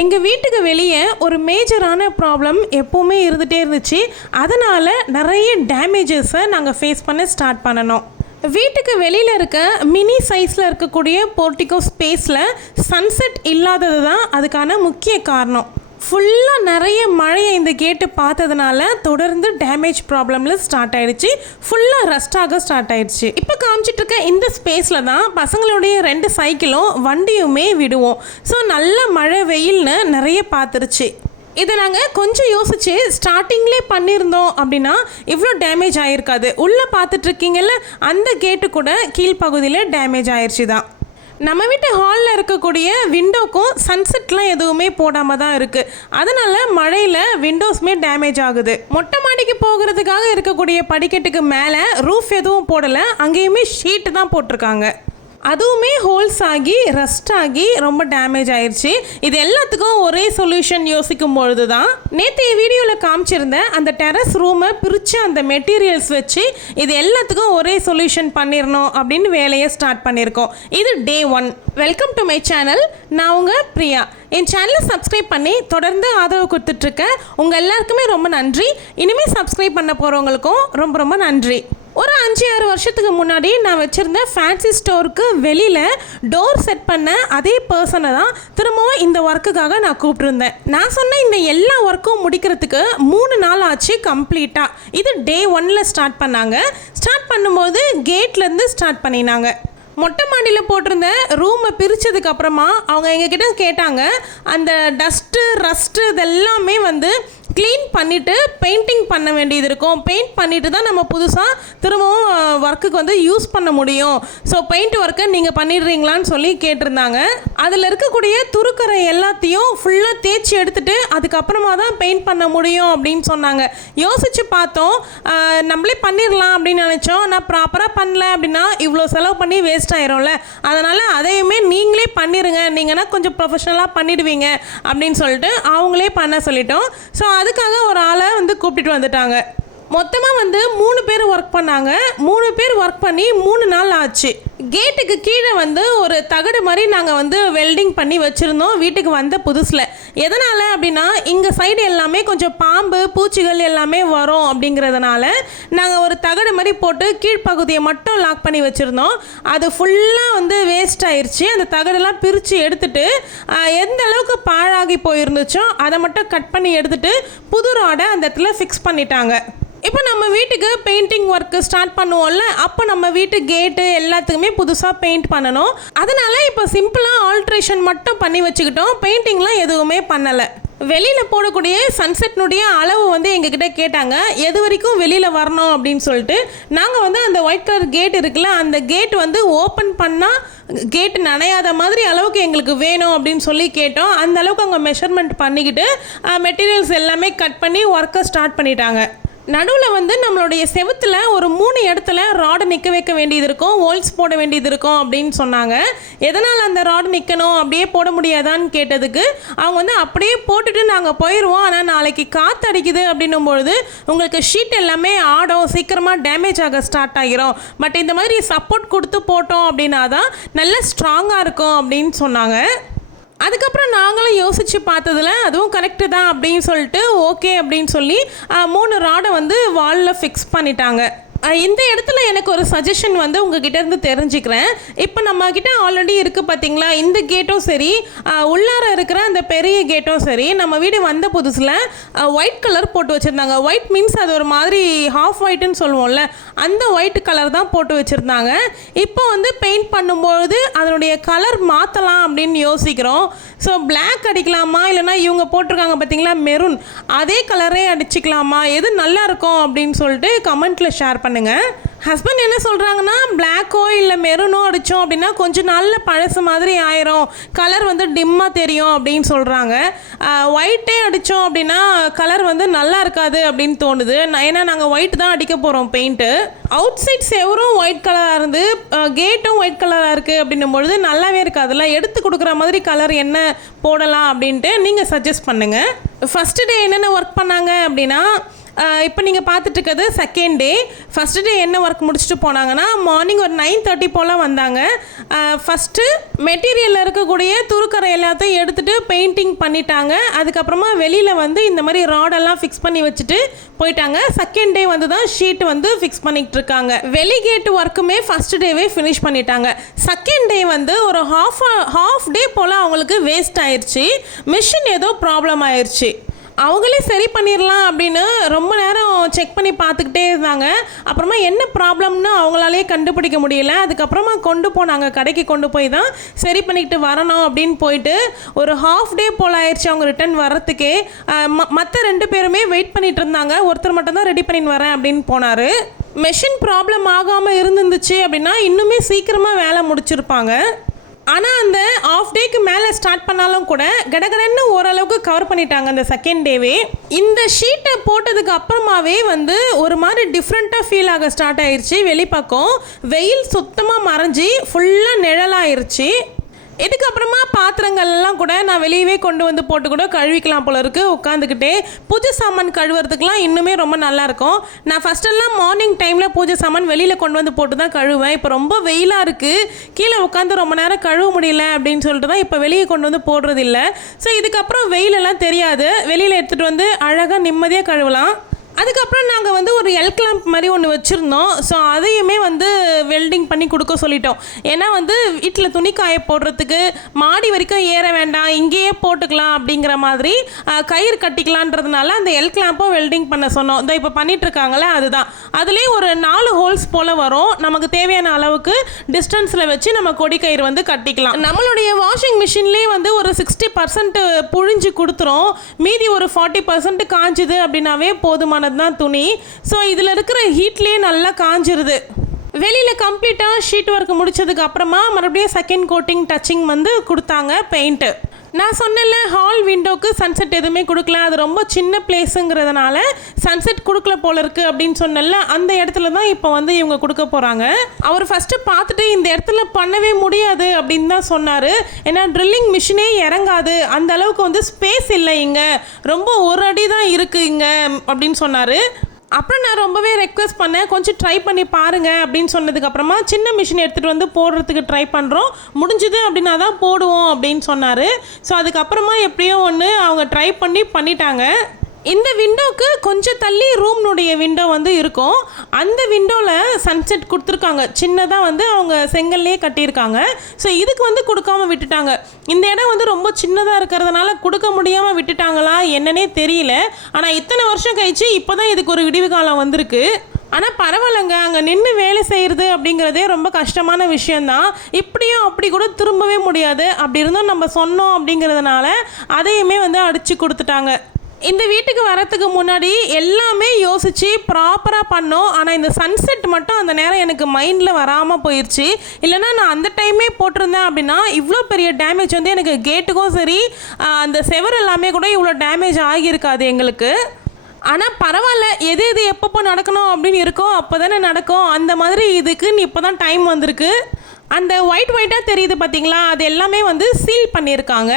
எங்கள் வீட்டுக்கு வெளியே ஒரு மேஜரான ப்ராப்ளம் எப்போவுமே இருந்துகிட்டே இருந்துச்சு. அதனால் நிறைய டேமேஜஸை நாங்கள் ஃபேஸ் பண்ண ஸ்டார்ட் பண்ணணும். வீட்டுக்கு வெளியில் இருக்க மினி சைஸில் இருக்கக்கூடிய போர்ட்டிகோ ஸ்பேஸில் சன்செட் இல்லாதது தான் அதுக்கான முக்கிய காரணம். ஃபுல்லாக நிறைய மழையை இந்த கேட்டு பார்த்ததுனால தொடர்ந்து டேமேஜ் ப்ராப்ளமில் ஸ்டார்ட் ஆகிடுச்சு. ஃபுல்லாக ரஸ்டாக ஸ்டார்ட் ஆகிடுச்சு. இப்போ காமிச்சிட்ருக்க இந்த ஸ்பேஸில் தான் பசங்களுடைய 2 சைக்கிளும் வண்டியுமே விடுவோம். ஸோ நல்ல மழை வெயில்னு நிறைய பார்த்துருச்சு. இதை நாங்கள் கொஞ்சம் யோசித்து ஸ்டார்டிங்லேயே பண்ணியிருந்தோம் அப்படின்னா இவ்வளோ டேமேஜ் ஆகிருக்காது. உள்ளே பார்த்துட்ருக்கீங்கல்ல, அந்த கேட்டு கூட கீழ்ப்பகுதியில் டேமேஜ் ஆயிடுச்சு தான். நம்ம வீட்டு ஹாலில் இருக்கக்கூடிய விண்டோக்கும் சன்செட்லாம் எதுவுமே போடாமல் தான் இருக்குது. அதனால் மழையில் விண்டோஸுமே டேமேஜ் ஆகுது. மொட்டை மாடிக்கு போகிறதுக்காக இருக்கக்கூடிய படிக்கட்டுக்கு மேலே ரூஃப் எதுவும் போடலை, அங்கேயுமே ஷீட்டு தான் போட்டிருக்காங்க. அதுவுமே ஹோல்ஸ் ஆகி ரஸ்ட் ஆகி ரொம்ப டேமேஜ் ஆயிடுச்சு. இது எல்லாத்துக்கும் ஒரே சொல்யூஷன் யோசிக்கும் பொழுது தான் நேற்று வீடியோவில் காமிச்சிருந்த அந்த டெரஸ் ரூமை பிரித்து அந்த மெட்டீரியல்ஸ் வச்சு இது எல்லாத்துக்கும் ஒரே சொல்யூஷன் பண்ணிடணும் அப்படின்னு வேலையை ஸ்டார்ட் பண்ணியிருக்கோம். இது டே 1. Welcome to my channel. நான் உங்கள் பிரியா. என் சேனலை சப்ஸ்கிரைப் பண்ணி தொடர்ந்து ஆதரவு கொடுத்துட்ருக்கேன். உங்கள் எல்லாருக்குமே ரொம்ப நன்றி. இனிமேல் சப்ஸ்கிரைப் பண்ண போகிறவங்களுக்கும் ரொம்ப ரொம்ப நன்றி. ஒரு 5-6 வருஷத்துக்கு முன்னாடி நான் வச்சுருந்த ஃபேன்சி ஸ்டோருக்கு வெளியில் டோர் செட் பண்ண அதே பர்சனை தான் திரும்பவும் இந்த ஒர்க்குக்காக நான் கூப்பிட்டுருந்தேன். நான் சொன்ன இந்த எல்லா ஒர்க்கும் முடிக்கிறதுக்கு 3 நாள் ஆச்சு கம்ப்ளீட்டாக. இது டே 1ல் ஸ்டார்ட் பண்ணாங்க. ஸ்டார்ட் பண்ணும்போது கேட்லேருந்து ஸ்டார்ட் பண்ணினாங்க. மொட்டை மாடியில் போட்டிருந்த ரூமை பிரித்ததுக்கு அப்புறமா அவங்க எங்ககிட்ட கேட்டாங்க, அந்த டஸ்ட்டு ரஸ்ட்டு இதெல்லாமே க்ளீன் பண்ணிவிட்டு பெயிண்டிங் பண்ண வேண்டியது இருக்கும். பெயிண்ட் பண்ணிவிட்டு தான் நம்ம புதுசாக திரும்பவும் ஒர்க்குக்கு யூஸ் பண்ண முடியும். ஸோ பெயிண்ட் ஒர்க்கை நீங்கள் பண்ணிடுறீங்களான்னு சொல்லி கேட்டிருந்தாங்க. அதில் இருக்கக்கூடிய துருக்கரை எல்லாத்தையும் ஃபுல்லாக தேய்ச்சி எடுத்துகிட்டு அதுக்கப்புறமா தான் பெயிண்ட் பண்ண முடியும் அப்படின்னு சொன்னாங்க. யோசித்து பார்த்தோம், நம்மளே பண்ணிடலாம் அப்படின்னு நினச்சோம். நான் ப்ராப்பராக பண்ணல அப்படின்னா இவ்வளோ செலவு பண்ணி வேஸ்ட் ஆயிரும்ல. அதனால் அதையுமே நீங்களே பண்ணிடுங்க, நீங்கன்னா கொஞ்சம் ப்ரொஃபஷனலாக பண்ணிடுவீங்க அப்படின்னு சொல்லிட்டு அவங்களே பண்ண சொல்லிட்டோம். ஸோ அதுக்காக ஒரு ஆளை கூப்பிட்டுட்டு வந்துட்டாங்க. மொத்தமாக 3 பேர் ஒர்க் பண்ணாங்க. 3 பேர் ஒர்க் பண்ணி 3 நாள் ஆச்சு. கேட்டுக்கு கீழே ஒரு தகடு மாதிரி நாங்கள் வெல்டிங் பண்ணி வச்சுருந்தோம் வீட்டுக்கு வந்த புதுசில். எதனால் அப்படின்னா இங்கே சைடு எல்லாமே கொஞ்சம் பாம்பு பூச்சிகள் எல்லாமே வரும் அப்படிங்கிறதுனால நாங்கள் ஒரு தகடு மாதிரி போட்டு கீழ்ப்பகுதியை மட்டும் லாக் பண்ணி வச்சுருந்தோம். அது ஃபுல்லாக வேஸ்ட் ஆயிடுச்சு. அந்த தகடெல்லாம் பிரித்து எடுத்துட்டு எந்த அளவுக்கு பாழாகி போயிருந்துச்சோ அதை மட்டும் கட் பண்ணி எடுத்துட்டு புது ராடை அந்த இடத்துல ஃபிக்ஸ் பண்ணிட்டாங்க. இப்போ நம்ம வீட்டுக்கு பெயிண்டிங் ஒர்க்கு ஸ்டார்ட் பண்ணுவோம்ல, அப்போ நம்ம வீட்டு கேட்டு எல்லாத்துக்குமே புதுசாக பெயிண்ட் பண்ணணும். அதனால் இப்போ சிம்பிளாக ஆல்ட்ரேஷன் மட்டும் பண்ணி வச்சுக்கிட்டோம். பெயிண்டிங்லாம் எதுவுமே பண்ணலை. வெளியில் போடக்கூடிய சன்செட்னுடைய அளவு எங்ககிட்ட கேட்டாங்க, எது வரைக்கும் வெளியில் வரணும் அப்படின்னு சொல்லிட்டு. நாங்கள் அந்த ஒயிட் கலர் கேட் இருக்குல்ல, அந்த கேட் ஓப்பன் பண்ணால் கேட்டு நனையாத மாதிரி அளவுக்கு எங்களுக்கு வேணும் அப்படின்னு சொல்லி கேட்டோம். அந்த அளவுக்கு அவங்க மெஷர்மெண்ட் பண்ணிக்கிட்டு மெட்டீரியல்ஸ் எல்லாமே கட் பண்ணி ஒர்க்கை ஸ்டார்ட் பண்ணிட்டாங்க. நடுவில் நம்மளுடைய செவுத்தில் ஒரு 3 இடத்துல ராடு நிற்க வைக்க வேண்டியது இருக்கும், ஹோல்ஸ் போட வேண்டியது இருக்கும் அப்படின்னு சொன்னாங்க. எதனால் அந்த ராடு நிற்கணும், அப்படியே போட முடியாதான்னு கேட்டதுக்கு அவங்க அப்படியே போட்டுட்டு நாங்கள் போயிடுவோம், ஆனால் நாளைக்கு காற்று அடிக்குது அப்படின்னும் பொழுது உங்களுக்கு ஷீட் எல்லாமே ஆடும், சீக்கிரமாக டேமேஜ் ஆக ஸ்டார்ட் ஆகிரும். பட் இந்த மாதிரி சப்போர்ட் கொடுத்து போட்டோம் அப்படின்னா தான் நல்ல ஸ்ட்ராங்காக இருக்கும் அப்படின்னு சொன்னாங்க. அதுக்கப்புறம் நாங்களும் யோசித்து பார்த்ததில் அதுவும் கரெக்டு தான் அப்படின்னு சொல்லிட்டு ஓகே அப்படின்னு சொல்லி 3 ராடை வாலில் ஃபிக்ஸ் பண்ணிட்டாங்க. இந்த இடத்துல எனக்கு ஒரு சஜஷன் உங்ககிட்ட இருந்து தெரிஞ்சுக்கிறேன். இப்போ நம்மக்கிட்ட ஆல்ரெடி இருக்குது பார்த்தீங்களா, இந்த கேட்டும் சரி உள்ளார இருக்கிற அந்த பெரிய கேட்டும் சரி, நம்ம வீடு வந்த புதுசில் ஒயிட் கலர் போட்டு வச்சுருந்தாங்க. ஒயிட் மீன்ஸ் அது ஒரு மாதிரி ஹாஃப் ஒயிட்டுன்னு சொல்லுவோம்ல, அந்த ஒயிட் கலர் தான் போட்டு வச்சுருந்தாங்க. இப்போ பெயிண்ட் பண்ணும்போது அதனுடைய கலர் மாற்றலாம் அப்படின்னு யோசிக்கிறோம். ஸோ பிளாக் அடிக்கலாமா, இல்லைனா இவங்க போட்டிருக்காங்க பார்த்தீங்களா மெரூன், அதே கலரே அடிச்சுக்கலாமா, எது நல்லா இருக்கும் அப்படின்னு சொல்லிட்டு கமெண்ட்டில் ஷேர் பண்ணுங்கள். ஹஸ்பண்ட் என்ன சொல்கிறாங்கன்னா, பிளாக்கோ இல்லை மெரூனோ அடித்தோம் அப்படின்னா கொஞ்சம் நல்ல பழசு மாதிரி ஆயிரும், கலர் டிம்மாக தெரியும் அப்படின்னு சொல்கிறாங்க. ஒயிட்டே அடித்தோம் அப்படின்னா கலர் நல்லா இருக்காது அப்படின்னு தோணுது. ஏன்னா நாங்கள் ஒயிட் தான் அடிக்க போகிறோம் பெயிண்ட்டு. அவுட் சைட் செவரும் ஒயிட் கலராக இருந்து கேட்டும் ஒயிட் கலராக இருக்குது அப்படின்னும் பொழுது நல்லாவே இருக்காதுல்ல. எடுத்து கொடுக்குற மாதிரி கலர் என்ன போடலாம் அப்படின்ட்டு நீங்கள் சஜஸ்ட் பண்ணுங்கள். ஃபஸ்ட்டு டே என்னென்ன ஒர்க் பண்ணாங்க அப்படின்னா, இப்போ நீங்கள் பார்த்துட்டு இருக்கிறது செகண்ட் டே. ஃபஸ்ட்டு டே என்ன ஒர்க் முடிச்சுட்டு போனாங்கன்னா மார்னிங் ஒரு 9:30 போல் வந்தாங்க. ஃபஸ்ட்டு மெட்டீரியலில் இருக்கக்கூடிய துருக்கரை எல்லாத்தையும் எடுத்துகிட்டு பெயிண்டிங் பண்ணிட்டாங்க. அதுக்கப்புறமா வெளியில் வந்து இந்த மாதிரி ராடெல்லாம் ஃபிக்ஸ் பண்ணி வச்சுட்டு போயிட்டாங்க. செகண்ட் டே வந்து தான் ஷீட் வந்து ஃபிக்ஸ் பண்ணிகிட்டு இருக்காங்க. வெளி கேட் ஒர்க்குமே ஃபஸ்ட் டேவே ஃபினிஷ் பண்ணிட்டாங்க. செகண்ட் டே வந்து ஒரு ஹாஃப் டே போல் அவங்களுக்கு வேஸ்ட் ஆயிடுச்சு. மிஷின் ஏதோ ப்ராப்ளம் ஆயிடுச்சு. அவங்களே சரி பண்ணிடலாம் அப்படின்னு ரொம்ப நேரம் செக் பண்ணி பார்த்துக்கிட்டே இருந்தாங்க. அப்புறமா என்ன ப்ராப்ளம்னு அவங்களாலே கண்டுபிடிக்க முடியல. அதுக்கப்புறமா கொண்டு போனாங்க, கடைக்கு கொண்டு போய் தான் சரி பண்ணிக்கிட்டு வரணும் அப்படின்னு போயிட்டு ஒரு ஹாஃப் டே போல் ஆயிடுச்சு அவங்க ரிட்டர்ன் வர்றதுக்கே. மற்ற 2 பேருமே வெயிட் பண்ணிட்டு இருந்தாங்க. ஒருத்தர் மட்டும்தான் ரெடி பண்ணின்னு வரேன் அப்படின்னு போனார். மெஷின் ப்ராப்ளம் ஆகாமல் இருந்துச்சு அப்படின்னா இன்னுமே சீக்கிரமாக வேலை முடிச்சிருப்பாங்க. ஆனால் அந்த ஆஃப் டேக்கு மேலே ஸ்டார்ட் பண்ணாலும் கூட கடகடன்னு ஓரளவுக்கு கவர் பண்ணிட்டாங்க அந்த செகண்ட் டேவே. இந்த ஷீட்டை போட்டதுக்கு அப்புறமாவே வந்து ஒரு மாதிரி டிஃப்ரெண்ட்டாக ஃபீல் ஆக ஸ்டார்ட் ஆயிடுச்சு. வெளிப்பக்கம் வெயில் சுத்தமாக மறைஞ்சி ஃபுல்லாக நிழலாயிருச்சு. இதுக்கப்புறமா பாத்திரங்கள்லாம் கூட நான் வெளியவே கொண்டு வந்து போட்டு கூட கழுவிக்கலாம் போல இருக்குது உட்காந்துக்கிட்டே. பூஜை சாமான் கழுவுறதுக்குலாம் இன்னுமே ரொம்ப நல்லாயிருக்கும். நான் ஃபஸ்ட்டெல்லாம் மார்னிங் டைமில் பூஜை சாமான் வெளியில் கொண்டு வந்து போட்டு தான் கழுவேன். இப்போ ரொம்ப வெயிலாக இருக்குது, கீழே உட்காந்து ரொம்ப நேரம் கழுவ முடியல அப்படின்னு சொல்லிட்டு தான் இப்போ வெளியே கொண்டு வந்து போடுறதில்ல. ஸோ இதுக்கப்புறம் வெயிலெல்லாம் தெரியாது, வெளியில் எடுத்துகிட்டு வந்து அழகாக நிம்மதியாக கழுவலாம். அதுக்கப்புறம் நாங்கள் வந்து ஒரு எல் கிளாம்ப் மாதிரி ஒன்று வச்சுருந்தோம். ஸோ அதையுமே வந்து வெல்டிங் பண்ணி கொடுக்க சொல்லிட்டோம். ஏன்னா வந்து வீட்டில் துணி காய போடுறதுக்கு மாடி வரைக்கும் ஏற வேண்டாம், இங்கேயே போட்டுக்கலாம் அப்படிங்கிற மாதிரி கயிறு கட்டிக்கலான்றதுனால அந்த எல் கிளாம்பும் வெல்டிங் பண்ண சொன்னோம். இந்த இப்போ பண்ணிகிட்ருக்காங்களே அதுதான். அதுலேயே ஒரு 4 ஹோல்ஸ் போல் வரும். நமக்கு தேவையான அளவுக்கு டிஸ்டன்ஸில் வச்சு நம்ம கொடி கயிறு வந்து கட்டிக்கலாம். நம்மளுடைய வாஷிங் மிஷின்லேயே வந்து ஒரு 60% புழிஞ்சு கொடுத்துரும். மீதி ஒரு 40% காஞ்சுது அப்படின்னாவே போதுமான தான் துணி. ஸோ இதில் இருக்கிற ஹீட்லேயே நல்லா காஞ்சிருது. வெளியில் கம்ப்ளீட்டாக ஷீட் ஒர்க் முடிச்சதுக்கு அப்புறமா மறுபடியும் செகண்ட் கோட்டிங் டச்சிங் வந்து கொடுத்தாங்க பெயிண்ட்டு. நான் சொன்னல ஹால் விண்டோக்கு சன்செட் எதுவுமே கொடுக்கல, அது ரொம்ப சின்ன பிளேஸுங்கிறதுனால சன்செட் கொடுக்கல போல இருக்குது அப்படின்னு சொன்னல, அந்த இடத்துல தான் இப்போ வந்து இவங்க கொடுக்க போகிறாங்க. அவர் ஃபஸ்ட்டு பார்த்துட்டு இந்த இடத்துல பண்ணவே முடியாது அப்படின்னு தான் சொன்னார். ஏன்னா ட்ரில்லிங் மிஷினே இறங்காது, அந்த அளவுக்கு வந்து ஸ்பேஸ் இல்லை இங்கே, ரொம்ப ஒரு அடி தான் இருக்குது இங்கே அப்படின்னு சொன்னார். அப்புறம் நான் ரொம்பவே ரெக்வெஸ்ட் பண்ணேன், கொஞ்சம் ட்ரை பண்ணி பாருங்கள் அப்படின்னு சொன்னதுக்கப்புறமா சின்ன மிஷின் எடுத்துகிட்டு வந்து போடுறதுக்கு ட்ரை பண்ணுறோம், முடிஞ்சுது அப்படின்னா தான் போடுவோம் அப்படின்னு சொன்னார். ஸோ அதுக்கப்புறமா எப்படியோ ஒன்று அவங்க ட்ரை பண்ணிட்டாங்க. இந்த விண்டோவுக்கு கொஞ்சம் தள்ளி ரூம்னுடைய விண்டோ வந்து இருக்கும். அந்த விண்டோவில் சன்செட் கொடுத்துருக்காங்க, சின்னதாக வந்து அவங்க செங்கல்லே கட்டியிருக்காங்க. ஸோ இதுக்கு வந்து கொடுக்காம விட்டுட்டாங்க. இந்த இடம் வந்து ரொம்ப சின்னதாக இருக்கிறதுனால கொடுக்க முடியாமல் விட்டுட்டாங்களா என்னன்னே தெரியல. ஆனால் இத்தனை வருஷம் கழிச்சு இப்போ தான் இதுக்கு ஒரு விடிவு காலம் வந்திருக்கு. ஆனால் பரவாயில்லைங்க, அங்கே நின்று வேலை செய்கிறது அப்படிங்கிறதே ரொம்ப கஷ்டமான விஷயந்தான். இப்படியும் அப்படி கூட திரும்பவே முடியாது. அப்படி இருந்தும் நம்ம சொன்னோம் அப்படிங்கிறதுனால அதையுமே வந்து அடித்து கொடுத்துட்டாங்க. இந்த வீட்டுக்கு வரத்துக்கு முன்னாடி எல்லாமே யோசித்து ப்ராப்பராக பண்ணோம். ஆனால் இந்த சன்செட் மட்டும் அந்த நேரம் எனக்கு மைண்டில் வராமல் போயிடுச்சு. இல்லைனா நான் அந்த டைமே போட்டிருந்தேன் அப்படின்னா இவ்வளோ பெரிய டேமேஜ் வந்து எனக்கு கேட்டுக்கும் சரி அந்த செவர் எல்லாமே கூட இவ்வளோ டேமேஜ் ஆகியிருக்காது எங்களுக்கு. ஆனால் பரவாயில்ல, எது எப்பப்போ நடக்கணும் அப்படின்னு இருக்கோ அப்போ தானே நடக்கும். அந்த மாதிரி இதுக்குன்னு இப்போ தான் டைம் வந்திருக்கு. அந்த ஒயிட்டாக தெரியுது பார்த்தீங்களா, அது எல்லாமே வந்து சீல் பண்ணியிருக்காங்க.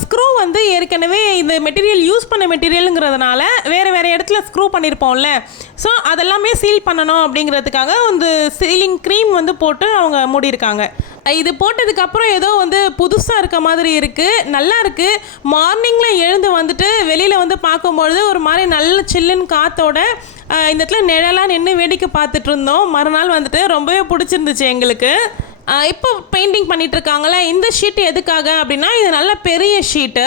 ஸ்க்ரூ வந்து ஏற்கனவே இந்த மெட்டீரியல் யூஸ் பண்ண மெட்டீரியலுங்கிறதுனால வேறு இடத்துல ஸ்க்ரூ பண்ணியிருப்போம்ல, ஸோ அதெல்லாமே சீல் பண்ணணும் அப்படிங்கிறதுக்காக வந்து சீலிங் க்ரீம் வந்து போட்டு அவங்க மூடியிருக்காங்க. இது போட்டதுக்கப்புறம் ஏதோ வந்து புதுசாக இருக்க மாதிரி இருக்குது, நல்லா இருக்குது. மார்னிங்கில் எழுந்து வந்துட்டு வெளியில் வந்து பார்க்கும்பொழுது ஒரு மாதிரி நல்ல சில்லுன்னு காற்றோட இந்த இடத்துல நிழலாக நின்று வேடிக்கை பார்த்துட்டு இருந்தோம். மறுநாள் வந்துட்டு ரொம்பவே பிடிச்சிருந்துச்சு எங்களுக்கு. இப்போ பெயிண்டிங் பண்ணிகிட்ருக்காங்களே, இந்த ஷீட்டு எதுக்காக அப்படின்னா இது நல்ல பெரிய ஷீட்டு.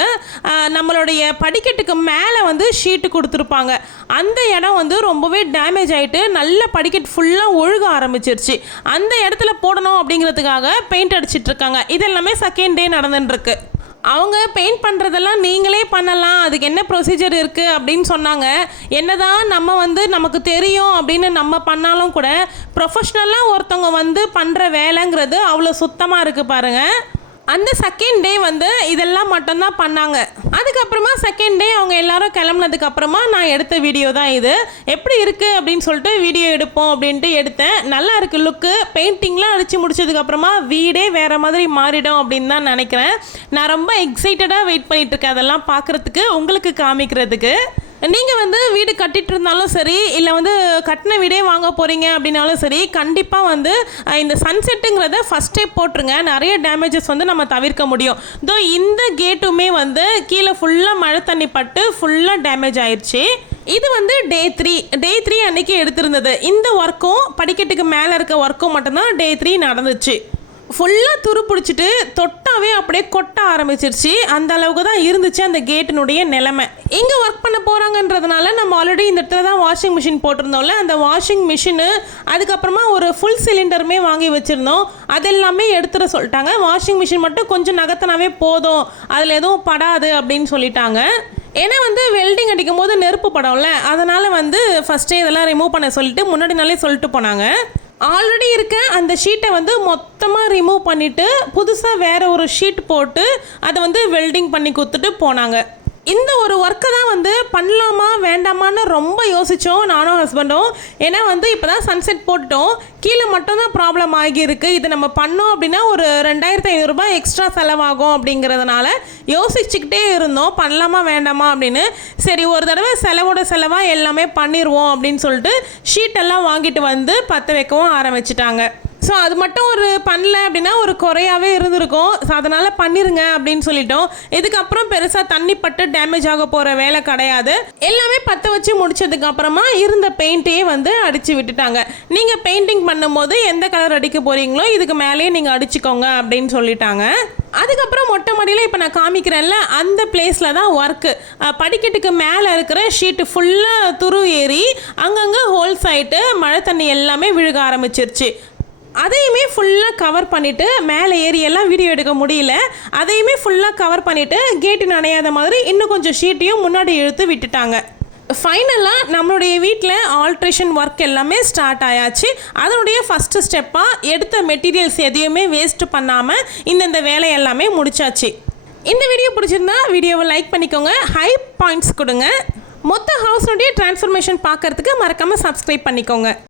நம்மளுடைய படிக்கட்டுக்கு மேலே வந்து ஷீட்டு கொடுத்துருப்பாங்க. அந்த இடம் வந்து ரொம்பவே டேமேஜ் ஆகிட்டு நல்ல படிக்கட்டு ஃபுல்லாக ஒழுக ஆரம்பிச்சிருச்சு. அந்த இடத்துல போடணும் அப்படிங்கிறதுக்காக பெயிண்ட் அடிச்சிட்ருக்காங்க. இதெல்லாமே செகண்ட் டே நடந்துட்டுருக்கு. அவங்க பெயிண்ட் பண்ணுறதெல்லாம் நீங்களே பண்ணலாம், அதுக்கு என்ன ப்ரொசீஜர் இருக்குது அப்படின்னு சொன்னாங்க. என்னதான் நம்ம வந்து நமக்கு தெரியும் அப்படின்னு நம்ம பண்ணாலும் கூட ப்ரொஃபஷ்னலாக ஒருத்தவங்க வந்து பண்ணுற வேலைங்கிறது அவ்வளோ சுத்தமாக இருக்குது பாருங்கள். அந்த செகண்ட் டே வந்து இதெல்லாம் மட்டும்தான் பண்ணாங்க. அதுக்கப்புறமா செகண்ட் டே அவங்க எல்லாரும் கிளம்புனதுக்கப்புறமா நான் எடுத்த வீடியோ தான் இது. எப்படி இருக்குது அப்படின்னு சொல்லிட்டு வீடியோ எடுப்போம் அப்படின்ட்டு எடுத்தேன். நல்லா இருக்குது லுக்கு. பெயிண்டிங்லாம் அடித்து முடிச்சதுக்கப்புறமா வீடே வேறு மாதிரி மாறிடும் அப்படின்னு தான் நினைக்கிறேன். நான் ரொம்ப எக்ஸைட்டடாக வெயிட் பண்ணிகிட்ருக்கேன் அதெல்லாம் பார்க்குறதுக்கு, உங்களுக்கு காமிக்கிறதுக்கு. நீங்கள் வந்து வீடு கட்டிட்டு இருந்தாலும் சரி, இல்லை வந்து கட்டின வீடே வாங்க போகிறீங்க அப்படின்னாலும் சரி, கண்டிப்பாக வந்து இந்த சன்செட்டுங்கிறத ஃபஸ்ட்டே போட்டுருங்க. நிறைய டேமேஜஸ் வந்து நம்ம தவிர்க்க முடியும். இதோ இந்த கேட்டுமே வந்து கீழே ஃபுல்லாக மழை தண்ணி பட்டு ஃபுல்லாக டேமேஜ் ஆயிடுச்சு. இது வந்து டே 3 அன்னைக்கு எடுத்திருந்தது. இந்த ஒர்க்கும் படிக்கட்டுக்கு மேலே இருக்க ஒர்க்கும் மட்டும்தான் டே 3 நடந்துச்சு. ஃபுல்லாக துரு பிடிச்சிட்டு தொட்டாவே அப்படியே கொட்ட ஆரம்பிச்சிருச்சு. அந்த அளவுக்கு தான் இருந்துச்சு அந்த கேட்டினுடைய நிலைமை. இங்கே ஒர்க் பண்ண போகிறாங்கன்றதுனால நம்ம ஆல்ரெடி இந்த இடத்துல தான் வாஷிங் மிஷின் போட்டிருந்தோம்ல, அந்த வாஷிங் மிஷினு அதுக்கப்புறமா ஒரு ஃபுல் சிலிண்டருமே வாங்கி வச்சுருந்தோம். அதெல்லாமே எடுத்துட சொல்லிட்டாங்க. வாஷிங் மிஷின் மட்டும் கொஞ்சம் நகர்த்தினாவே போதும், அதில் எதுவும் படாது அப்படின்னு சொல்லிட்டாங்க. ஏன்னா வந்து வெல்டிங் அடிக்கும் போது நெருப்பு படம்ல, அதனால் வந்து ஃபஸ்ட்டே இதெல்லாம் ரிமூவ் பண்ண சொல்லிட்டு முன்னாடி நாளே சொல்லிட்டு போனாங்க. ஆல்ரெடி இருக்க அந்த ஷீட்டை வந்து மொத்தமாக ரிமூவ் பண்ணிவிட்டு புதுசாக வேறு ஒரு ஷீட் போட்டு அதை வந்து வெல்டிங் பண்ணி கொடுத்துட்டு போனாங்க. இந்த ஒரு ஒர்க்கை தான் வந்து பண்ணலாமா வேண்டாமான்னு ரொம்ப யோசித்தோம் நானும் ஹஸ்பண்டும். ஏன்னா வந்து இப்போ தான் சன்செட் போட்டுட்டோம், கீழே மட்டும்தான் ப்ராப்ளம் ஆகியிருக்கு. இது நம்ம பண்ணோம் அப்படின்னா ஒரு 2500 ரூபாய் எக்ஸ்ட்ரா செலவாகும் அப்படிங்கிறதுனால யோசிச்சுக்கிட்டே இருந்தோம் பண்ணலாமா வேண்டாமா அப்படின்னு. சரி ஒரு தடவை செலவோட செலவாக எல்லாமே பண்ணிடுவோம் அப்படின்னு சொல்லிட்டு ஷீட்டெல்லாம் வாங்கிட்டு வந்து பற்ற வைக்கவும் ஆரம்பிச்சிட்டாங்க. ஸோ அது மட்டும் ஒரு பண்ணல அப்படின்னா ஒரு குறையாகவே இருந்திருக்கும். ஸோ அதனால் பண்ணிடுங்க அப்படின்னு சொல்லிட்டோம். இதுக்கப்புறம் பெருசாக தண்ணி பட்டு டேமேஜ் ஆக போகிற வேலை கிடையாது. எல்லாமே பற்ற வச்சு முடிச்சதுக்கு அப்புறமா இருந்த பெயிண்ட்டையே வந்து அடித்து விட்டுட்டாங்க. நீங்கள் பெயிண்டிங் பண்ணும்போது எந்த கலர் அடிக்க போகிறீங்களோ இதுக்கு மேலேயே நீங்கள் அடிச்சுக்கோங்க அப்படின்னு சொல்லிட்டாங்க. அதுக்கப்புறம் மொட்டை மாடியில் இப்போ நான் காமிக்கிறேன்ல அந்த பிளேஸில் தான் ஒர்க்கு. படிக்கட்டுக்கு மேலே இருக்கிற ஷீட்டு ஃபுல்லாக துரு ஏறி அங்கங்கே ஹோல்ஸ் ஆகிட்டு மழை தண்ணி எல்லாமே விழுக ஆரம்பிச்சிருச்சு. அதையுமே ஃபுல்லாக கவர் பண்ணிவிட்டு மேலே ஏரியெல்லாம் வீடியோ எடுக்க முடியல, அதையுமே ஃபுல்லாக கவர் பண்ணிவிட்டு கேட்டு நனையாத மாதிரி இன்னும் கொஞ்சம் ஷீட்டையும் முன்னாடி இழுத்து விட்டுட்டாங்க. ஃபைனலாக நம்மளுடைய வீட்டில் ஆல்ட்ரேஷன் ஒர்க் எல்லாமே ஸ்டார்ட் ஆயாச்சு. அதனுடைய ஃபஸ்ட்டு ஸ்டெப்பாக எடுத்த மெட்டீரியல்ஸ் எதையுமே வேஸ்ட் பண்ணாமல் இந்த வேலை எல்லாமே முடிச்சாச்சு. இந்த வீடியோ பிடிச்சிருந்தா வீடியோவை லைக் பண்ணிக்கோங்க, ஹை பாயிண்ட்ஸ் கொடுங்க. மொத்த ஹவுஸ்னுடைய டிரான்ஸ்ஃபர்மேஷன் பார்க்குறதுக்கு மறக்காமல் சப்ஸ்கிரைப் பண்ணிக்கோங்க.